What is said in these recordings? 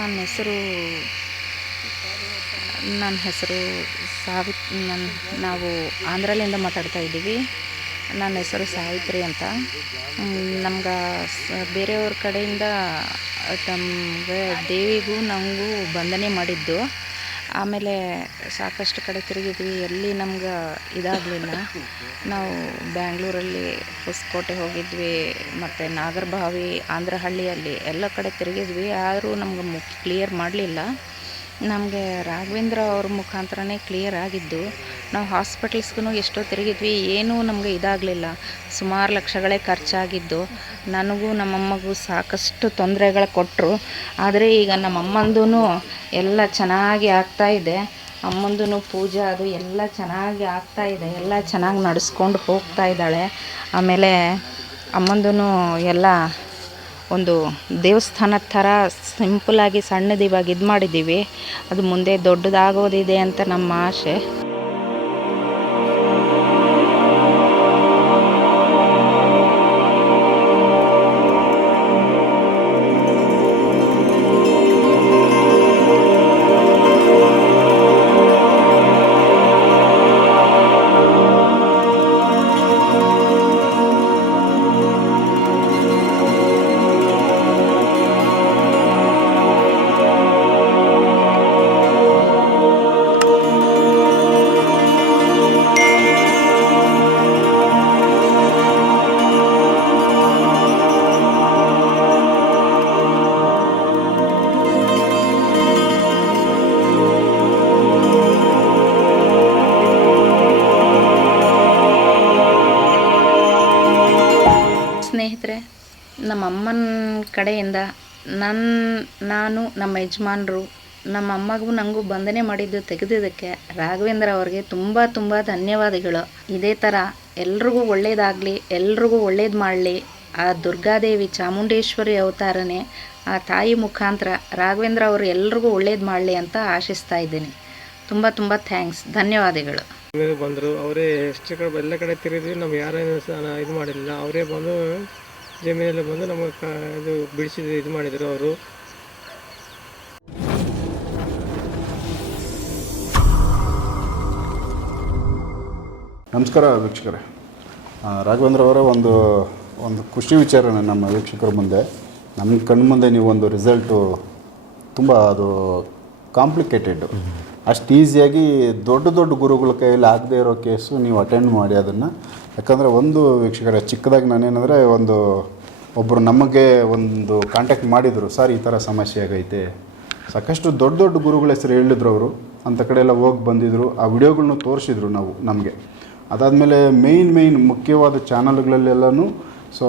ನನ್ನ ಹೆಸರು ನಾವು ಆಂಧ್ರದಿಂದ ಮಾತಾಡ್ತಾ ಇದ್ದೀವಿ. ನನ್ನ ಹೆಸರು ಸಾವಿತ್ರಿ ಅಂತ. ನಮ್ಗೆ ಬೇರೆಯವ್ರ ಕಡೆಯಿಂದ ನಮಗೆ ದೇವಿಗೂ ನಮಗೂ ಬಂಧನೆ ಮಾಡಿದ್ದು. ಆಮೇಲೆ ಸಾಕಷ್ಟು ಕಡೆ ತಿರುಗಿದ್ವಿ, ಎಲ್ಲಿ ನಮ್ಗೆ ಇದಾಗಲಿಲ್ಲ. ನಾವು ಬ್ಯಾಂಗ್ಳೂರಲ್ಲಿ ಹೊಸಕೋಟೆ ಹೋಗಿದ್ವಿ, ಮತ್ತು ನಾಗರಬಾವಿ, ಆಂಧ್ರಹಳ್ಳಿಯಲ್ಲಿ ಎಲ್ಲ ಕಡೆ ತಿರುಗಿದ್ವಿ. ಆದರೂ ನಮ್ಗೆ ಕ್ಲಿಯರ್ ಮಾಡಲಿಲ್ಲ. ನಮಗೆ ರಾಘವೇಂದ್ರ ಅವ್ರ ಮುಖಾಂತರನೇ ಕ್ಲಿಯರ್ ಆಗಿದ್ದು. ನಾವು ಹಾಸ್ಪಿಟಲ್ಸ್ಗೂ ಎಷ್ಟೋ ತಿರುಗಿದ್ವಿ, ಏನೂ ನಮಗೆ ಇದಾಗಲಿಲ್ಲ. ಸುಮಾರು ಲಕ್ಷಗಳೇ ಖರ್ಚಾಗಿದ್ದು. ನನಗೂ ನಮ್ಮಮ್ಮಗೂ ಸಾಕಷ್ಟು ತೊಂದರೆಗಳು ಕೊಟ್ಟರು. ಆದರೆ ಈಗ ನಮ್ಮಮ್ಮಂದೂ ಎಲ್ಲ ಚೆನ್ನಾಗಿ ಆಗ್ತಾಯಿದೆ. ಅಮ್ಮಂದೂ ಪೂಜೆ ಅದು ಎಲ್ಲ ಚೆನ್ನಾಗಿ ಆಗ್ತಾಯಿದೆ. ಎಲ್ಲ ಚೆನ್ನಾಗಿ ನಡೆಸ್ಕೊಂಡು ಹೋಗ್ತಾ ಇದ್ದಾಳೆ. ಆಮೇಲೆ ಅಮ್ಮಂದೂ ಎಲ್ಲ ಒಂದು ದೇವಸ್ಥಾನದ ಥರ ಸಿಂಪಲಾಗಿ ಸಣ್ಣದು ಇವಾಗ ಇದು ಮಾಡಿದ್ದೀವಿ. ಅದು ಮುಂದೆ ದೊಡ್ಡದಾಗೋದಿದೆ ಅಂತ ನಮ್ಮ ಆಸೆ. ಸ್ನೇಹಿತರೆ, ನಮ್ಮ ಅಮ್ಮನ ಕಡೆಯಿಂದ ನಾನು ನಮ್ಮ ಯಜಮಾನರು ನಮ್ಮ ಅಮ್ಮಗೂ ನನಗೂ ಬಂಧನೆ ಮಾಡಿದ್ದು ತೆಗೆದಿದ್ದಕ್ಕೆ ರಾಘವೇಂದ್ರ ಅವ್ರಿಗೆ ತುಂಬ ಧನ್ಯವಾದಗಳು. ಇದೇ ಥರ ಎಲ್ರಿಗೂ ಒಳ್ಳೇದಾಗಲಿ, ಎಲ್ರಿಗೂ ಒಳ್ಳೇದು ಮಾಡಲಿ. ಆ ದುರ್ಗಾದೇವಿ ಚಾಮುಂಡೇಶ್ವರಿ ಅವತಾರನೇ ಆ ತಾಯಿ ಮುಖಾಂತರ ರಾಘವೇಂದ್ರ ಅವರು ಎಲ್ರಿಗೂ ಒಳ್ಳೇದು ಮಾಡಲಿ ಅಂತ ಆಶಿಸ್ತಾ ಇದ್ದೀನಿ. ತುಂಬ ಥ್ಯಾಂಕ್ಸ್, ಧನ್ಯವಾದಗಳು. ಬಂದರು ಅವರೇ. ಎಷ್ಟು ಕಡೆ ಎಲ್ಲ ಕಡೆ ತಿರುಗಿದ್ವಿ, ನಮ್ಗೆ ಯಾರೇನು ಇದು ಮಾಡಿಲ್ಲ. ಅವರೇ ಬಂದು ಜಮೀನಲ್ಲಿ ಬಂದು ನಮಗೆ ಇದು ಬಿಡಿಸಿದ್ರು, ಇದು ಮಾಡಿದರು ಅವರು. ನಮಸ್ಕಾರ ವೀಕ್ಷಕರೇ. ರಾಘವೇಂದ್ರ ಅವರ ಒಂದು ಖುಷಿ ವಿಚಾರ ನಮ್ಮ ವೀಕ್ಷಕರ ಮುಂದೆ, ನಮ್ಮ ಕಣ್ಣು ಮುಂದೆ ನೀವು ಒಂದು ರಿಸಲ್ಟು ತುಂಬ ಅದು ಕಾಂಪ್ಲಿಕೇಟೆಡ್, ಅಷ್ಟು ಈಸಿಯಾಗಿ ದೊಡ್ಡ ಗುರುಗಳ ಕೈಯಲ್ಲಿ ಆಗದೇ ಇರೋ ಕೇಸು ನೀವು ಅಟೆಂಡ್ ಮಾಡಿ ಅದನ್ನು. ಯಾಕಂದರೆ ಒಂದು ವೀಕ್ಷಕರೇ, ಚಿಕ್ಕದಾಗಿ ನಾನೇನಂದರೆ ಒಬ್ಬರು ನಮಗೆ ಒಂದು ಕಾಂಟ್ಯಾಕ್ಟ್ ಮಾಡಿದರು, ಸರ್ ಈ ಥರ ಸಮಸ್ಯೆ ಆಗೈತೆ. ಸಾಕಷ್ಟು ದೊಡ್ಡ ಗುರುಗಳ ಹೆಸರು ಹೇಳಿದ್ರು ಅವರು. ಅಂಥ ಕಡೆ ಎಲ್ಲ ಹೋಗಿ ಬಂದಿದ್ದರು. ಆ ವಿಡಿಯೋಗಳ್ನ ತೋರಿಸಿದ್ರು ನಮಗೆ. ಅದಾದಮೇಲೆ ಮೇಯ್ನ್ ಮುಖ್ಯವಾದ ಚಾನಲ್ಗಳಲ್ಲೆಲ್ಲನೂ ಸೊ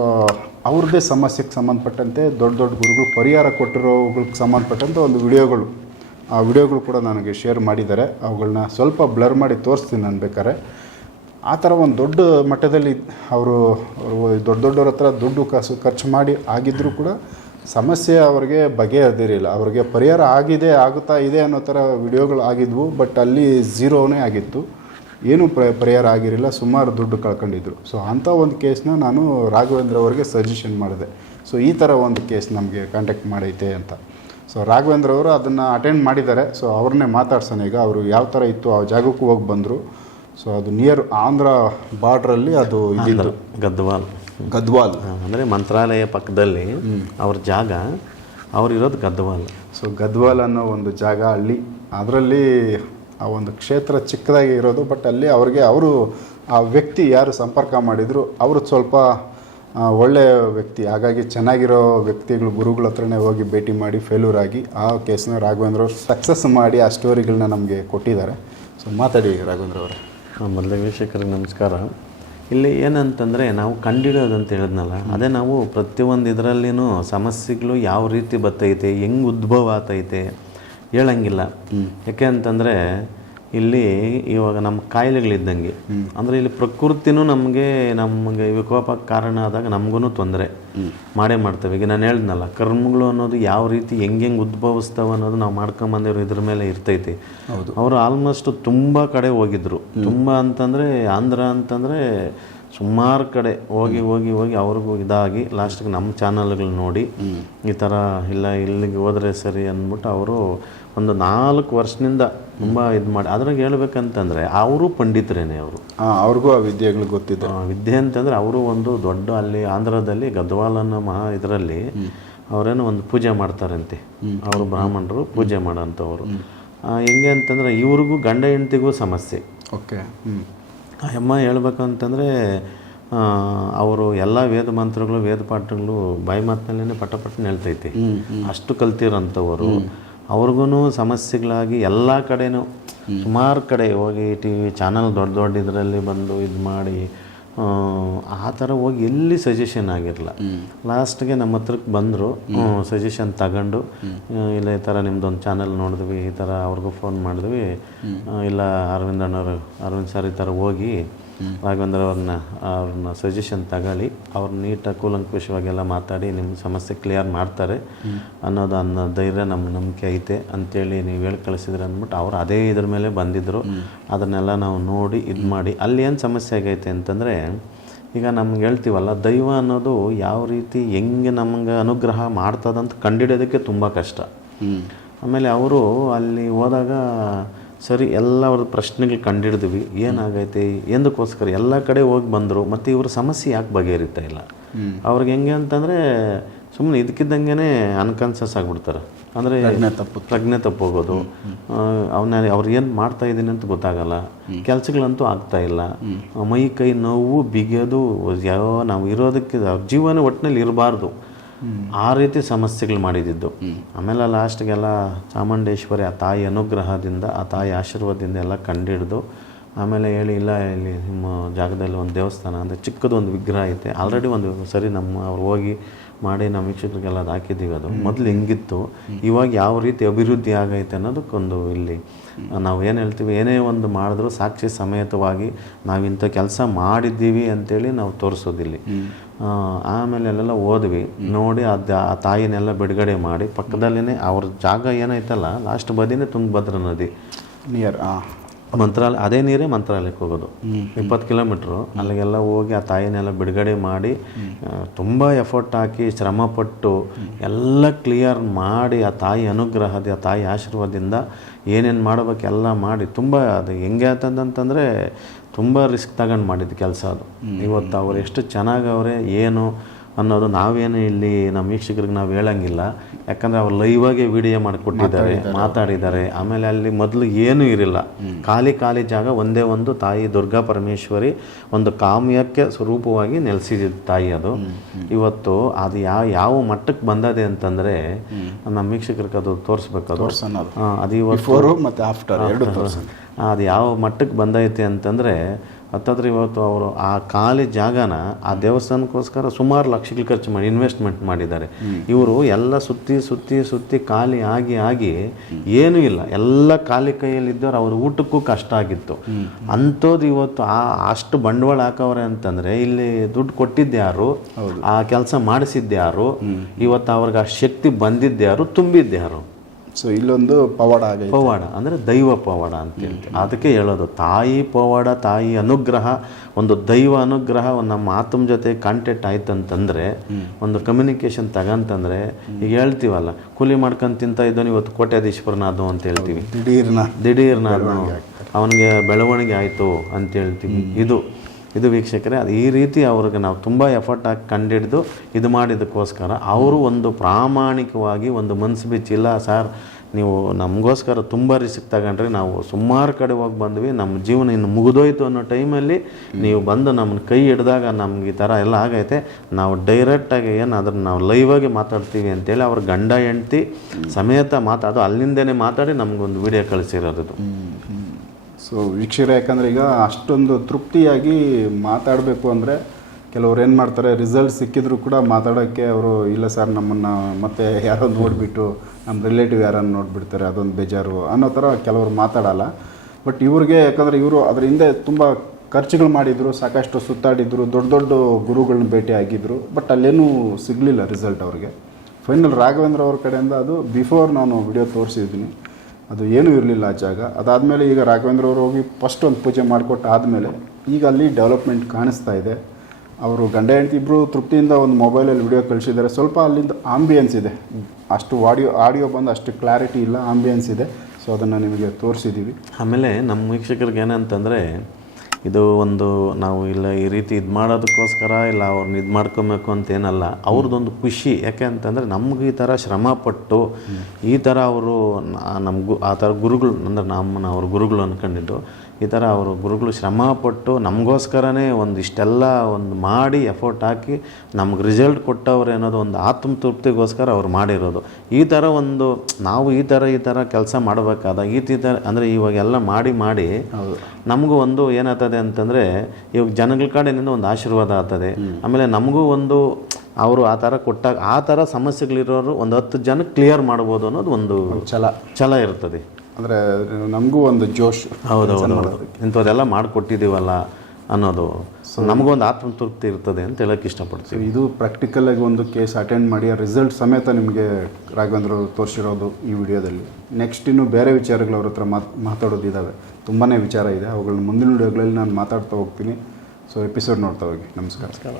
ಅವ್ರದ್ದೇ ಸಮಸ್ಯೆಗೆ ಸಂಬಂಧಪಟ್ಟಂತೆ ದೊಡ್ಡ ಗುರುಗಳು ಪರಿಹಾರ ಕೊಟ್ಟಿರೋಗಳಿಗೆ ಸಂಬಂಧಪಟ್ಟಂತೆ ಒಂದು ವಿಡಿಯೋಗಳು, ಆ ವಿಡಿಯೋಗಳು ಕೂಡ ನನಗೆ ಶೇರ್ ಮಾಡಿದ್ದಾರೆ. ಅವುಗಳನ್ನ ಸ್ವಲ್ಪ ಬ್ಲರ್ ಮಾಡಿ ತೋರಿಸ್ತೀನಿ ನಾನು ಬೇಕಾದ್ರೆ. ಆ ಥರ ಒಂದು ದೊಡ್ಡ ಮಟ್ಟದಲ್ಲಿ ಅವರು ದೊಡ್ಡವ್ರ ಹತ್ರ ದುಡ್ಡು ಕಾಸು ಖರ್ಚು ಮಾಡಿ ಆಗಿದ್ದರೂ ಕೂಡ ಸಮಸ್ಯೆ ಅವ್ರಿಗೆ ಬಗೆಹರಿದಿರಲಿಲ್ಲ. ಅವ್ರಿಗೆ ಪರಿಹಾರ ಆಗುತ್ತಾ ಇದೆ ಅನ್ನೋ ಥರ ವಿಡಿಯೋಗಳು ಆಗಿದ್ವು. ಬಟ್ ಅಲ್ಲಿ ಝೀರೋನೇ ಆಗಿತ್ತು, ಏನೂ ಪರಿಹಾರ ಆಗಿರಲಿಲ್ಲ, ಸುಮಾರು ದುಡ್ಡು ಕಳ್ಕೊಂಡಿದ್ರು. ಸೊ ಅಂಥ ಒಂದು ಕೇಸ್ನ ನಾನು ರಾಘವೇಂದ್ರ ಅವ್ರಿಗೆ ಸಜೆಷನ್ ಮಾಡಿದೆ. ಸೊ ಈ ಥರ ಒಂದು ಕೇಸ್ ನಮಗೆ ಕಾಂಟ್ಯಾಕ್ಟ್ ಮಾಡೈತೆ ಅಂತ. ಸೊ ರಾಘವೇಂದ್ರ ಅವರು ಅದನ್ನು ಅಟೆಂಡ್ ಮಾಡಿದ್ದಾರೆ. ಸೊ ಅವ್ರನ್ನೇ ಮಾತಾಡ್ಸೋಣ ಈಗ. ಅವರು ಯಾವ ಥರ ಇತ್ತು ಆ ಜಾಗಕ್ಕೂ ಹೋಗಿ ಬಂದರು. ಸೊ ಅದು ನಿಯರ್ ಆಂಧ್ರ ಬಾರ್ಡ್ರಲ್ಲಿ ಅದು ಇದ್ದಿದ್ದು, ಗದ್ವಾಲ್ ಅಂದರೆ ಮಂತ್ರಾಲಯ ಪಕ್ಕದಲ್ಲಿ ಅವ್ರ ಜಾಗ, ಅವರಿರೋದು ಗದ್ವಾಲ್. ಸೊ ಗದ್ವಾಲ್ ಅನ್ನೋ ಒಂದು ಜಾಗ ಹಳ್ಳಿ, ಅದರಲ್ಲಿ ಆ ಒಂದು ಕ್ಷೇತ್ರ ಚಿಕ್ಕದಾಗಿ ಇರೋದು. ಬಟ್ ಅಲ್ಲಿ ಅವರು ಆ ವ್ಯಕ್ತಿ ಯಾರು ಸಂಪರ್ಕ ಮಾಡಿದರು ಅವರು ಸ್ವಲ್ಪ ಒಳ್ಳೆಯ ವ್ಯಕ್ತಿ. ಹಾಗಾಗಿ ಚೆನ್ನಾಗಿರೋ ವ್ಯಕ್ತಿಗಳು ಗುರುಗಳ ಹತ್ರನೇ ಹೋಗಿ ಭೇಟಿ ಮಾಡಿ ಫೇಲ್ಯೂರ್ ಆಗಿ ಆ ಕೇಸ್ನ ರಾಘವೇಂದ್ರ ಅವರು ಸಕ್ಸಸ್ ಮಾಡಿ ಆ ಸ್ಟೋರಿಗಳನ್ನ ನಮಗೆ ಕೊಟ್ಟಿದ್ದಾರೆ. ಸೊ ಮಾತಾಡಿ ರಾಘವೇಂದ್ರ ಅವರೇ. ಮೊದಲ ವೀಕ್ಷಕರಿಗೆ ನಮಸ್ಕಾರ. ಇಲ್ಲಿ ಏನಂತಂದರೆ ನಾವು ಕಂಡಿಡೋದಂತ ಹೇಳಿದ್ನಲ್ಲ, ಅದೇ ನಾವು ಪ್ರತಿಯೊಂದು ಇದರಲ್ಲಿನೂ ಸಮಸ್ಯೆಗಳು ಯಾವ ರೀತಿ ಬರ್ತೈತೆ, ಹೆಂಗೆ ಉದ್ಭವ ಆಗ್ತೈತೆ ಹೇಳಂಗಿಲ್ಲ. ಯಾಕೆ ಅಂತಂದರೆ ಇಲ್ಲಿ ಇವಾಗ ನಮ್ಮ ಕಾಯಿಲೆಗಳಿದ್ದಂಗೆ, ಅಂದರೆ ಇಲ್ಲಿ ಪ್ರಕೃತಿನೂ ನಮಗೆ ವಿಕೋಪಕ್ಕೆ ಕಾರಣ ಆದಾಗ ನಮಗೂ ತೊಂದರೆ ಮಾಡೇ ಮಾಡ್ತವೆ. ಈಗ ನಾನು ಹೇಳಿದ್ನಲ್ಲ, ಕರ್ಮಗಳು ಅನ್ನೋದು ಯಾವ ರೀತಿ ಹೆಂಗೆ ಉದ್ಭವಿಸ್ತಾವೆ ಅನ್ನೋದು ನಾವು ಮಾಡ್ಕೊಂಬಂದಿರೋ ಇದ್ರ ಮೇಲೆ ಇರ್ತೈತಿ. ಅವರು ಆಲ್ಮೋಸ್ಟ್ ತುಂಬ ಕಡೆ ಹೋಗಿದ್ರು. ತುಂಬ ಅಂತಂದರೆ ಆಂಧ್ರ ಅಂತಂದರೆ ಸುಮಾರು ಕಡೆ ಹೋಗಿ ಹೋಗಿ ಹೋಗಿ ಅವ್ರಿಗೂ ಇದಾಗಿ ಲಾಸ್ಟಿಗೆ ನಮ್ಮ ಚಾನಲ್ಗಳು ನೋಡಿ ಈ ಥರ ಇಲ್ಲ ಇಲ್ಲಿಗೆ ಹೋದರೆ ಸರಿ ಅಂದ್ಬಿಟ್ಟು ಅವರು ಒಂದು 4 ವರ್ಷದಿಂದ ತುಂಬ ಇದು ಮಾಡಿ ಅದ್ರಾಗ ಹೇಳ್ಬೇಕಂತಂದರೆ ಅವರು ಪಂಡಿತರೇನೆ ಅವರು. ಅವ್ರಿಗೂ ಆ ವಿದ್ಯೆಗಳು ಗೊತ್ತಿದೆ. ವಿದ್ಯೆ ಅಂತಂದರೆ ಅವರು ಒಂದು ದೊಡ್ಡ ಅಲ್ಲಿ ಆಂಧ್ರದಲ್ಲಿ ಗದ್ವಾಲ್ ಅನ್ನೋ ಇದರಲ್ಲಿ ಅವರೇನೋ ಒಂದು ಪೂಜೆ ಮಾಡ್ತಾರಂತೆ. ಅವರು ಬ್ರಾಹ್ಮಣರು ಪೂಜೆ ಮಾಡೋಂಥವ್ರು. ಹೆಂಗೆ ಅಂತಂದರೆ ಇವ್ರಿಗೂ ಗಂಡ ಹೆಂಡ್ತಿಗೂ ಸಮಸ್ಯೆ. ಓಕೆ. ಆ ಅಮ್ಮ ಹೇಳ್ಬೇಕಂತಂದರೆ ಅವರು ಎಲ್ಲ ವೇದ ಮಂತ್ರಗಳು ವೇದ ಪಾಠಗಳು ಬಾಯಿ ಮಾತಿನಲ್ಲೇ ಪಟಪಟ್ಟನೆ ಹೇಳ್ತೈತಿ. ಅಷ್ಟು ಕಲ್ತಿರೋಂಥವರು. ಅವ್ರಿಗೂ ಸಮಸ್ಯೆಗಳಾಗಿ ಎಲ್ಲ ಕಡೆನೂ ಸುಮಾರು ಕಡೆ ಹೋಗಿ TV ಚಾನಲ್ ದೊಡ್ಡ ದೊಡ್ಡ ಇದರಲ್ಲಿ ಬಂದು ಇದು ಮಾಡಿ ಆ ಥರ ಹೋಗಿ ಎಲ್ಲಿ ಸಜೆಷನ್ ಆಗಿರಲ್ಲ. ಲಾಸ್ಟ್ಗೆ ನಮ್ಮ ಹತ್ರಕ್ಕೆ ಬಂದರು, ಸಜೆಷನ್ ತಗೊಂಡು ಇಲ್ಲ ಈ ಥರ ನಿಮ್ದೊಂದು ಚಾನಲ್ ನೋಡಿದ್ವಿ, ಈ ಥರ ಅವ್ರಿಗೂ ಫೋನ್ ಮಾಡಿದ್ವಿ, ಇಲ್ಲ ಅರವಿಂದ್ ಸರ್ ಈ ಥರ ಹೋಗಿ ರಾಘವೇಂದ್ರ ಅವ್ರನ್ನ ಸಜೆಷನ್ ತಗೊಳ್ಳಿ, ಅವ್ರು ನೀಟಾಗಿ ಕೂಲಂಕುಷವಾಗೆಲ್ಲ ಮಾತಾಡಿ ನಿಮ್ಮ ಸಮಸ್ಯೆ ಕ್ಲಿಯರ್ ಮಾಡ್ತಾರೆ ಅನ್ನೋ ಧೈರ್ಯ ನಮ್ಮ ನಂಬಿಕೆ ಐತೆ ಅಂಥೇಳಿ ನೀವು ಹೇಳಿ ಕಳಿಸಿದ್ರೆ ಅಂದ್ಬಿಟ್ಟು ಅವ್ರು ಅದೇ ಇದ್ರ ಮೇಲೆ ಬಂದಿದ್ದರು. ಅದನ್ನೆಲ್ಲ ನಾವು ನೋಡಿ ಇದು ಮಾಡಿ ಅಲ್ಲಿ ಏನು ಸಮಸ್ಯೆ ಆಗೈತೆ ಅಂತಂದರೆ, ಈಗ ನಮ್ಗೆ ಹೇಳ್ತೀವಲ್ಲ ದೈವ ಅನ್ನೋದು ಯಾವ ರೀತಿ ಹೆಂಗೆ ನಮ್ಗೆ ಅನುಗ್ರಹ ಮಾಡ್ತದಂತ ಕಂಡುಹಿಡಿಯೋದಕ್ಕೆ ತುಂಬ ಕಷ್ಟ. ಆಮೇಲೆ ಅವರು ಅಲ್ಲಿ ಹೋದಾಗ ಸರಿ ಎಲ್ಲ ಅವ್ರದ್ದು ಪ್ರಶ್ನೆಗಳು ಕಂಡುಹಿಡಿದ್ವಿ, ಏನಾಗೈತೆ ಎಂದಕ್ಕೋಸ್ಕರ ಎಲ್ಲ ಕಡೆ ಹೋಗಿ ಬಂದರು. ಮತ್ತು ಇವ್ರ ಸಮಸ್ಯೆ ಯಾಕೆ ಬಗೆಹರಿತಾ ಇಲ್ಲ, ಅವ್ರಿಗೆ ಹೆಂಗೆ ಅಂತಂದರೆ ಸುಮ್ಮನೆ ಇದಕ್ಕಿದ್ದಂಗೆ ಅನ್ಕಾನ್ಸಿಯಸ್ ಆಗಿಬಿಡ್ತಾರೆ. ಅಂದರೆ ಪ್ರಜ್ಞೆ ತಪ್ಪೋಗೋದು, ಅವ್ರು ಏನು ಮಾಡ್ತಾ ಇದ್ದೀನಿ ಅಂತ ಗೊತ್ತಾಗಲ್ಲ, ಕೆಲಸಗಳಂತೂ ಆಗ್ತಾಯಿಲ್ಲ, ಮೈ ಕೈ ನೋವು ಬಿಗಿಯೋದು, ಯಾವ ನಾವು ಇರೋದಕ್ಕೆ ಅವ್ರ ಜೀವನ ಒಟ್ಟಿನಲ್ಲಿ ಇರಬಾರ್ದು, ಆ ರೀತಿ ಸಮಸ್ಯೆಗಳು ಮಾಡಿದ್ದು. ಆಮೇಲೆ ಲಾಸ್ಟ್ಗೆಲ್ಲ ಚಾಮುಂಡೇಶ್ವರಿ ಆ ತಾಯಿ ಅನುಗ್ರಹದಿಂದ ಆ ತಾಯಿ ಆಶೀರ್ವಾದದಿಂದ ಎಲ್ಲ ಕಂಡಿಡಿದು ಆಮೇಲೆ ಹೇಳಿ ಇಲ್ಲ ಇಲ್ಲಿ ನಿಮ್ಮ ಜಾಗದಲ್ಲಿ ಒಂದು ದೇವಸ್ಥಾನ ಅಂದರೆ ಚಿಕ್ಕದು ಒಂದು ವಿಗ್ರಹ ಐತೆ, ಆಲ್ರೆಡಿ ಒಂದು ಸರಿ ಅವ್ರು ಹೋಗಿ ಮಾಡಿ ನಮ್ಮ ವೀಕ್ಷಕರಿಗೆಲ್ಲ ಅದು ಹಾಕಿದ್ದೀವಿ. ಅದು ಮೊದಲು ಹೆಂಗಿತ್ತು, ಇವಾಗ ಯಾವ ರೀತಿ ಅಭಿವೃದ್ಧಿ ಆಗೈತೆ ಅನ್ನೋದಕ್ಕೊಂದು ಇಲ್ಲಿ ನಾವು ಏನು ಹೇಳ್ತೀವಿ, ಏನೇ ಒಂದು ಮಾಡಿದ್ರೂ ಸಾಕ್ಷಿ ಸಮೇತವಾಗಿ ನಾವಿಂಥ ಕೆಲಸ ಮಾಡಿದ್ದೀವಿ ಅಂಥೇಳಿ ನಾವು ತೋರಿಸೋದಿಲ್ಲಿ. ಆಮೇಲೆ ಅಲ್ಲೆಲ್ಲ ಹೋದ್ವಿ, ನೋಡಿ ಆ ತಾಯಿನೆಲ್ಲ ಬಿಡುಗಡೆ ಮಾಡಿ ಪಕ್ಕದಲ್ಲೇ ಅವ್ರ ಜಾಗ ಏನೈತಲ್ಲ ಲಾಸ್ಟ್ ಬದಿನೇ ತುಂಗಭದ್ರಾ ನದಿ ನಿಯರ್ ಮಂತ್ರಾಲಯ, ಅದೇ ನೀರೇ ಮಂತ್ರಾಲಯಕ್ಕೆ ಹೋಗೋದು 20 ಕಿಲೋಮೀಟ್ರು. ಅಲ್ಲಿಗೆಲ್ಲ ಹೋಗಿ ಆ ತಾಯಿನೆಲ್ಲ ಬಿಡುಗಡೆ ಮಾಡಿ ತುಂಬ ಎಫರ್ಟ್ ಹಾಕಿ ಶ್ರಮಪಟ್ಟು ಎಲ್ಲ ಕ್ಲಿಯರ್ ಮಾಡಿ ಆ ತಾಯಿ ಅನುಗ್ರಹದ ಆ ತಾಯಿ ಆಶೀರ್ವಾದದಿಂದ ಏನೇನು ಮಾಡಬೇಕೆಲ್ಲ ಮಾಡಿ ತುಂಬ ಅದು ಹೆಂಗೆ ಆತಂತಂದರೆ ತುಂಬ ರಿಸ್ಕ್ ತಗೊಂಡು ಮಾಡಿದ್ದು ಕೆಲಸ ಅದು. ಇವತ್ತು ಅವ್ರು ಎಷ್ಟು ಚೆನ್ನಾಗವ್ರೆ ಏನು ಅನ್ನೋದು ನಾವೇನು ಇಲ್ಲಿ ನಮ್ಮ ವೀಕ್ಷಕರಿಗೆ ನಾವು ಹೇಳಂಗಿಲ್ಲ, ಯಾಕಂದರೆ ಅವ್ರು ಲೈವಾಗೆ ವಿಡಿಯೋ ಮಾಡಿಕೊಟ್ಟಿದ್ದಾರೆ, ಮಾತಾಡಿದ್ದಾರೆ. ಆಮೇಲೆ ಅಲ್ಲಿ ಮೊದಲು ಏನೂ ಇರಲಿಲ್ಲ, ಖಾಲಿ ಜಾಗ, ಒಂದೇ ಒಂದು ತಾಯಿ ದುರ್ಗಾ ಪರಮೇಶ್ವರಿ ಒಂದು ಕಾಮ್ಯಕ್ಕೆ ಸ್ವರೂಪವಾಗಿ ನೆಲೆಸಿದ ತಾಯಿ ಅದು. ಇವತ್ತು ಅದು ಯಾವ ಮಟ್ಟಕ್ಕೆ ಬಂದದೆ ಅಂತಂದರೆ ನಮ್ಮ ವೀಕ್ಷಕರಿಗೆ ಅದು ತೋರಿಸ್ಬೇಕು. ಅದು ಇವತ್ತು ಮತ್ತು ಆಫ್ಟರ್ ಎರಡು ಅದು ಯಾವ ಮಟ್ಟಕ್ಕೆ ಬಂದೈತೆ ಅಂತಂದರೆ ಹತ್ತತ್ರ ಇವತ್ತು ಅವರು ಆ ಖಾಲಿ ಜಾಗನ ಆ ದೇವಸ್ಥಾನಕ್ಕೋಸ್ಕರ ಸುಮಾರು ಲಕ್ಷಗಳು ಖರ್ಚು ಮಾಡಿ ಇನ್ವೆಸ್ಟ್ಮೆಂಟ್ ಮಾಡಿದ್ದಾರೆ. ಇವರು ಎಲ್ಲ ಸುತ್ತಿ ಖಾಲಿ ಆಗಿ ಏನೂ ಇಲ್ಲ, ಎಲ್ಲ ಖಾಲಿ ಕೈಯಲ್ಲಿದ್ದವ್ರು ಅವ್ರ ಊಟಕ್ಕೂ ಕಷ್ಟ ಆಗಿತ್ತು. ಅಂಥದ್ದು ಇವತ್ತು ಅಷ್ಟು ಬಂಡವಾಳ ಹಾಕವ್ರೆ ಅಂತಂದರೆ ಇಲ್ಲಿ ದುಡ್ಡು ಕೊಟ್ಟಿದ್ದ್ಯಾರು, ಆ ಕೆಲಸ ಮಾಡಿಸಿದ್ದ್ಯಾರು, ಇವತ್ತು ಅವ್ರಿಗೆ ಆ ಶಕ್ತಿ ಬಂದಿದ್ದ್ಯಾರು, ತುಂಬಿದ್ದ್ಯಾರು. ಸೊ ಇಲ್ಲೊಂದು ಪವಾಡ ಅಂದರೆ ದೈವ ಪವಾಡ ಅಂತ ಹೇಳ್ತೀವಿ. ಅದಕ್ಕೆ ಹೇಳೋದು ತಾಯಿ ಪವಾಡ, ತಾಯಿ ಅನುಗ್ರಹ, ಒಂದು ದೈವ ಅನುಗ್ರಹ ನಮ್ಮ ಆತ್ಮ ಜೊತೆ ಕಾಂಟ್ಯಾಕ್ಟ್ ಆಯ್ತು ಅಂತಂದರೆ, ಒಂದು ಕಮ್ಯುನಿಕೇಶನ್ ತಗಂತಂದರೆ, ಈಗ ಹೇಳ್ತೀವಲ್ಲ ಕೂಲಿ ಮಾಡ್ಕೊಂಡು ತಿಂತ ಇದ್ದವನು ಇವತ್ತು ಕೋಟ್ಯಾಧೀಶ್ವರನಾದವು ಅಂತ ಹೇಳ್ತೀವಿ, ದಿಢೀರ್ನಾದನು ಅವನಿಗೆ ಬೆಳವಣಿಗೆ ಆಯಿತು ಅಂತ ಹೇಳ್ತೀವಿ. ಇದು ವೀಕ್ಷಕರೇ, ಅದು ಈ ರೀತಿ ಅವ್ರಿಗೆ ನಾವು ತುಂಬ ಎಫರ್ಟ್ ಹಾಕಿ ಕಂಡಿಡಿದು ಇದು ಮಾಡಿದ್ದಕ್ಕೋಸ್ಕರ ಅವರು ಒಂದು ಪ್ರಾಮಾಣಿಕವಾಗಿ ಒಂದು ಮನಸ್ಸು ಬಿಚ್ಚಿಲ್ಲ ಸರ್ ನೀವು ನಮಗೋಸ್ಕರ ತುಂಬ ರಿಸ್ಕ್ ತಗೊಂಡ್ರೆ, ನಾವು ಸುಮಾರು ಕಡೆ ಹೋಗಿ ಬಂದ್ವಿ, ನಮ್ಮ ಜೀವನ ಇನ್ನು ಮುಗಿದೋಯ್ತು ಅನ್ನೋ ಟೈಮಲ್ಲಿ ನೀವು ಬಂದು ನಮ್ಮನ್ನ ಕೈ ಹಿಡಿದಾಗ ನಮ್ಗೆ ಈ ಥರ ಎಲ್ಲ ಆಗೈತೆ, ನಾವು ಡೈರೆಕ್ಟಾಗಿ ಅದನ್ನು ನಾವು ಲೈವಾಗಿ ಮಾತಾಡ್ತೀವಿ ಅಂತೇಳಿ ಅವ್ರ ಗಂಡ ಹೆಂಡ್ತಿ ಸಮೇತ ಅಲ್ಲಿಂದನೇ ಮಾತಾಡಿ ನಮಗೊಂದು ವಿಡಿಯೋ ಕಳಿಸಿರೋದು. ಸೊ ವೀಕ್ಷಕರೇ, ಯಾಕಂದರೆ ಈಗ ಅಷ್ಟೊಂದು ತೃಪ್ತಿಯಾಗಿ ಮಾತಾಡಬೇಕು ಅಂದರೆ ಕೆಲವ್ರು ಏನು ಮಾಡ್ತಾರೆ, ರಿಸಲ್ಟ್ ಸಿಕ್ಕಿದ್ರು ಕೂಡ ಮಾತಾಡೋಕ್ಕೆ ಅವರು ಇಲ್ಲ ಸರ್ ನಮ್ಮನ್ನು ಮತ್ತೆ ಯಾರೋ ನೋಡಿಬಿಟ್ಟು ನಮ್ಮ ರಿಲೇಟಿವ್ ಯಾರನ್ನು ನೋಡಿಬಿಡ್ತಾರೆ, ಅದೊಂದು ಬೇಜಾರು ಅನ್ನೋ ಥರ ಕೆಲವರು ಮಾತಾಡಲ್ಲ. ಬಟ್ ಇವ್ರಿಗೆ ಯಾಕಂದರೆ ಇವರು ಅದರ ಹಿಂದೆ ತುಂಬ ಖರ್ಚುಗಳು ಮಾಡಿದರು, ಸಾಕಷ್ಟು ಸುತ್ತಾಡಿದರು, ದೊಡ್ಡ ಗುರುಗಳನ್ನ ಭೇಟಿ ಆಗಿದ್ದರು, ಬಟ್ ಅಲ್ಲೇನೂ ಸಿಗಲಿಲ್ಲ ರಿಸಲ್ಟ್ ಅವ್ರಿಗೆ. ಫೈನಲ್ ರಾಘವೇಂದ್ರ ಅವ್ರ ಕಡೆಯಿಂದ ಅದು ಬಿಫೋರ್ ನಾನು ವಿಡಿಯೋ ತೋರಿಸಿದ್ದೀನಿ, ಅದು ಏನೂ ಇರಲಿಲ್ಲ ಆ ಜಾಗ. ಅದಾದಮೇಲೆ ಈಗ ರಾಘವೇಂದ್ರ ಅವರು ಹೋಗಿ ಫಸ್ಟ್ ಒಂದು ಪೂಜೆ ಮಾಡಿಕೊಟ್ಟು ಆದಮೇಲೆ ಈಗ ಅಲ್ಲಿ ಡೆವಲಪ್ಮೆಂಟ್ ಕಾಣಿಸ್ತಾ ಇದೆ. ಅವರು ಗಂಡ ಹೆಂಡತಿ ಇಬ್ಬರು ತೃಪ್ತಿಯಿಂದ ಒಂದು ಮೊಬೈಲಲ್ಲಿ ವಿಡಿಯೋ ಕಳಿಸಿದ್ದಾರೆ. ಸ್ವಲ್ಪ ಅಲ್ಲಿಂದ ಆಂಬಿಯನ್ಸ್ ಇದೆ, ಅಷ್ಟು ಆಡಿಯೋ ಬಂದು ಅಷ್ಟು ಕ್ಲಾರಿಟಿ ಇಲ್ಲ, ಆಂಬಿಯನ್ಸ್ ಇದೆ. ಸೊ ಅದನ್ನು ನಿಮಗೆ ತೋರಿಸಿದ್ದೀವಿ. ಆಮೇಲೆ ನಮ್ಮ ವೀಕ್ಷಕರಿಗೆ ಏನಂತಂದರೆ, ಇದು ಒಂದು ನಾವು ಇಲ್ಲ ಈ ರೀತಿ ಇದು ಮಾಡೋದಕ್ಕೋಸ್ಕರ ಇಲ್ಲ ಅವ್ರನ್ನ ಇದು ಮಾಡ್ಕೊಬೇಕು ಅಂತ ಏನಲ್ಲ, ಅವ್ರದ್ದೊಂದು ಖುಷಿ. ಯಾಕೆ ಅಂತಂದರೆ ನಮ್ಗೆ ಈ ಥರ ಶ್ರಮಪಟ್ಟು ಈ ಥರ ಅವರು ನಮಗೂ ಆ ಥರ ಗುರುಗಳು ಅಂದರೆ ನಮ್ಮನ್ನು ಅವ್ರ ಗುರುಗಳು ಅಂದ್ಕೊಂಡಿದ್ದು, ಈ ಥರ ಅವರು ಗುರುಗಳು ಶ್ರಮಪಟ್ಟು ನಮಗೋಸ್ಕರನೇ ಇಷ್ಟೆಲ್ಲ ಒಂದು ಮಾಡಿ ಎಫರ್ಟ್ ಹಾಕಿ ನಮ್ಗೆ ರಿಸಲ್ಟ್ ಕೊಟ್ಟವ್ರು ಅನ್ನೋದು ಒಂದು ಆತ್ಮತೃಪ್ತಿಗೋಸ್ಕರ ಅವ್ರು ಮಾಡಿರೋದು. ಈ ಥರ ಒಂದು ನಾವು ಈ ಥರ ಕೆಲಸ ಮಾಡಬೇಕಾದ ಈ ಥರ ಅಂದರೆ ಇವಾಗೆಲ್ಲ ಮಾಡಿ ನಮಗೂ ಒಂದು ಏನಾಗ್ತದೆ ಅಂತಂದರೆ, ಇವಾಗ ಜನಗಳ ಕಡೆಯಿಂದ ಒಂದು ಆಶೀರ್ವಾದ ಆಗ್ತದೆ. ಆಮೇಲೆ ನಮಗೂ ಒಂದು ಅವರು ಆ ಥರ ಕೊಟ್ಟಾಗ ಆ ಥರ ಸಮಸ್ಯೆಗಳಿರೋರು ಒಂದು 10 ಜನಕ್ಕೆ ಕ್ಲಿಯರ್ ಮಾಡ್ಬೋದು ಅನ್ನೋದು ಒಂದು ಛಲ ಇರ್ತದೆ. ಅಂದರೆ ನಮಗೂ ಒಂದು ಜೋಶ್. ಹೌದೌದು, ಇಂಥದ್ದೆಲ್ಲ ಮಾಡಿಕೊಟ್ಟಿದ್ದೀವಲ್ಲ ಅನ್ನೋದು ನಮಗೂ ಒಂದು ಆತ್ಮತೃಪ್ತಿ ಇರ್ತದೆ ಅಂತ ಹೇಳೋಕ್ಕೆ ಇಷ್ಟಪಡ್ತೀವಿ. ಇದು ಪ್ರಾಕ್ಟಿಕಲಾಗಿ ಒಂದು ಕೇಸ್ ಅಟೆಂಡ್ ಮಾಡಿ ಆ ರಿಸಲ್ಟ್ ಸಮೇತ ನಿಮಗೆ ರಾಘವೇಂದ್ರ ಅವರು ತೋರಿಸಿರೋದು ಈ ವಿಡಿಯೋದಲ್ಲಿ. ನೆಕ್ಸ್ಟ್ ಇನ್ನೂ ಬೇರೆ ವಿಚಾರಗಳು ಅವ್ರ ಹತ್ರ ಮಾತಾಡೋದಿದ್ದಾವೆ, ತುಂಬಾ ವಿಚಾರ ಇದೆ. ಅವುಗಳನ್ನ ಮುಂದಿನ ವಿಡಿಯೋಗಳಲ್ಲಿ ನಾನು ಮಾತಾಡ್ತಾ ಹೋಗ್ತೀನಿ. ಸೊ ಎಪಿಸೋಡ್ ನೋಡ್ತಾ ಹೋಗಿ. ನಮಸ್ಕಾರ.